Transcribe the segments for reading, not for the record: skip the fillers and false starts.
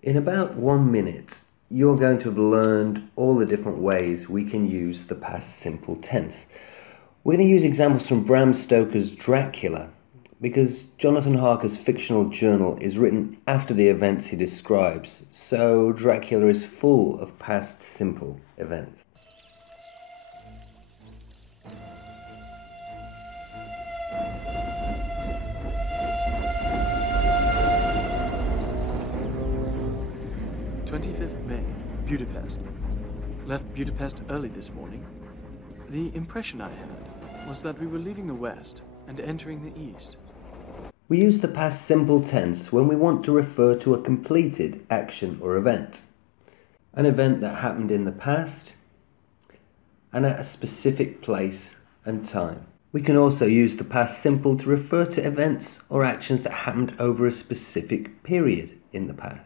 In about 1 minute, you're going to have learned all the different ways we can use the past simple tense. We're going to use examples from Bram Stoker's Dracula, because Jonathan Harker's fictional journal is written after the events he describes, so Dracula is full of past simple events. May, Budapest. Left Budapest early this morning. The impression I had was that we were leaving the west and entering the east. We use the past simple tense when we want to refer to a completed action or event. An event that happened in the past and at a specific place and time. We can also use the past simple to refer to events or actions that happened over a specific period in the past,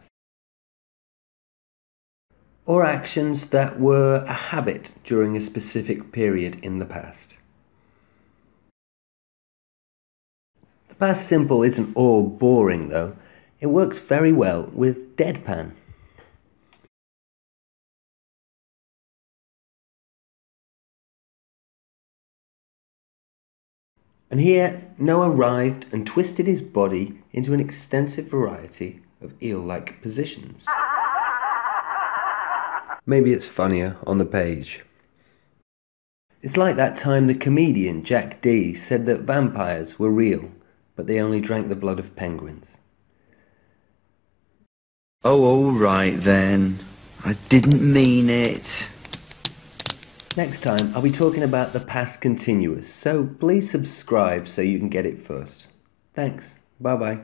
or actions that were a habit during a specific period in the past. The past simple isn't all boring though. It works very well with deadpan. And here Noah writhed and twisted his body into an extensive variety of eel-like positions. Maybe it's funnier on the page. It's like that time the comedian Jack Dee said that vampires were real, but they only drank the blood of penguins. Oh, all right then. I didn't mean it. Next time I'll be talking about the past continuous, so please subscribe so you can get it first. Thanks. Bye bye.